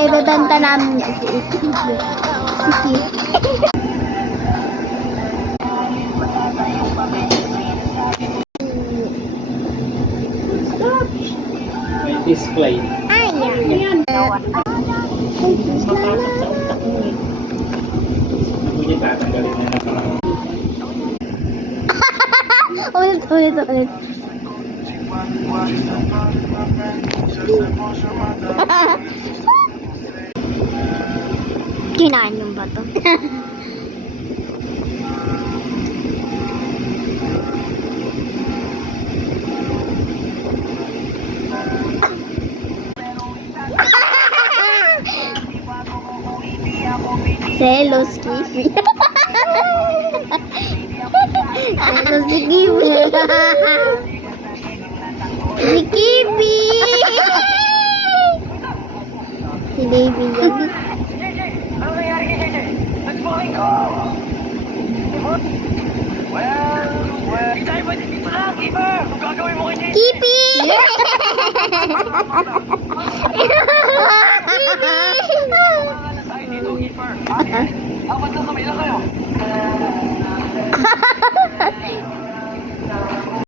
Ibebenta namin niya si Iki. May display. Ayan. Papasok sa utak mo eh. Ako niya tatanggalin na naman. Ulit. Kinain yung bato. Selos, Kifi. Selos si Kifi. Si Kifi. Si Baby yan. Ano nangyari kay JJ? Nag-falling ko! Well, di tayo pwede dito lang, Keeper! Kung gagawin mo kay JJ! Kipi! Pangalan tayo dito, Keeper! Apat na kami, ilan kayo?